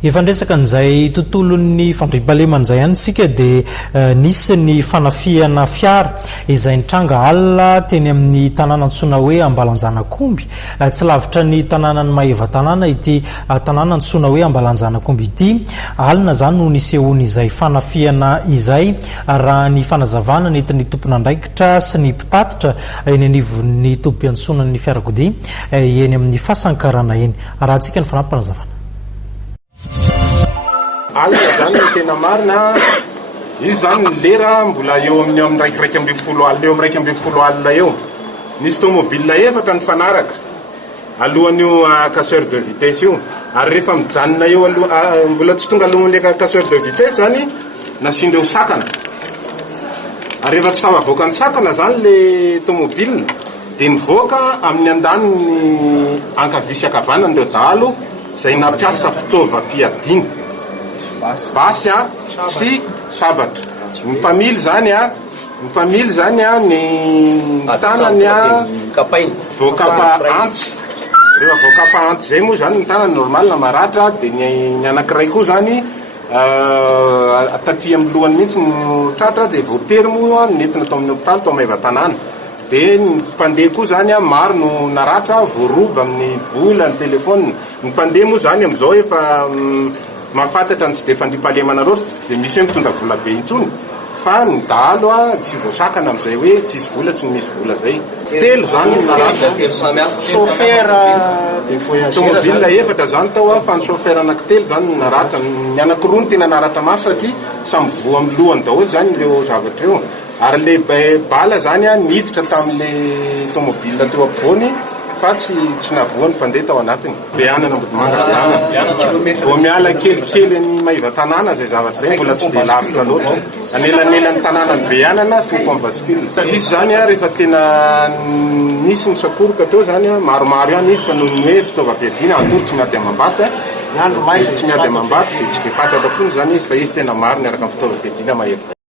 Efa ndresaka n'izay tontolon'ny fandriam-pahalemana ihany sika dia nisy ny fanafiana fiara izay nitranga alina teny amin'ny tanàna antsoina hoe Ambalanjanakomby. Tsy lavitra ny tanànan'ny Maheva tanàna ity tanàna antsoina hoe Ambalanjanakomby ity. Alina zany no nisehony izay fanafiana izay raha ny fanazavana nentin'ny tompon'andraikitra sy ny mpitatitra eny anivon'ny tompo-piantsonan'ny fiarakodia eny amin'ny fasankarana eny. Rahantsika ny fanampanazavana. Alina zany ny tena marina, izy zany ny lera mbola eo amin'ny raikiraiky amby folo alina eo amin'ny raiky amby folo alina eo. Nisy tomobile efatra ny fanaraka alohan'io casseur de vitesse io, ary rehefa mijanona eo mbola tsy tonga alohan'le casseur de vitesse zany nasindreo sakana. Ary rehefa tsy tafavoaka ny sakana zany le tomobile dia nivoaka amin'ny andaniny ankavisy akavanana ireo dahalo izay nampiasa fitaovam-piadiana basy sy sabatra. Ny mpamily zany ny tanany voakapa antsy. Rehefa voakapa antsy zay moa zany ny tanany normal na maratra, dia ny anankiray koa zany taty amin'ny lohany mihitsy ny tratra dia voatery moa nentina tao amin'ny hopitaly tao Maheva tanàna. Dia ny mpandeha koa zany maro no naratra voaroba amin'ny vola ny telefônina. Ny mpandeha moa zany amin'izao efa mahafantatra ny tsy dia fandriam-pahalemana loatra izay misy hoe mitondra vola be intsony, fa ny dahalo tsy voasakana amin'izay hoe tsisy vola tsy misy vola zay. Telo zany chauffeur tomobile efatra zany tao fa ny chauffeur anankitelo zany naratra. Ny anankiroa ny tena naratra masy satria samy voa amin'ny lohany daholo zany ireo zavatra eo. Ary le bala zany niditra tamin'le tomobile teo ampovoany fa tsy navoan'ny mpandeha tao anatiny. Behanana Ambohimanga vao miala kelikely ny Maheva tanàna zay zavatra zay mbola tsy dia lavitra loatra. Anelanelan'ny tanàna ny Behanana sy ny pont bascule. Izy zany rehefa tena nisy ny sakoroka teo zany maromaro ihany izy fa noho ny hoe fitaovam-piadiana atoro tsy miady amam-baty, ny andro maika tsy miady amam-baty dia tsy dia fantatra tony zany izy fa izy tena maro niaraka amin'ny fitaovam-piadiana Maheva.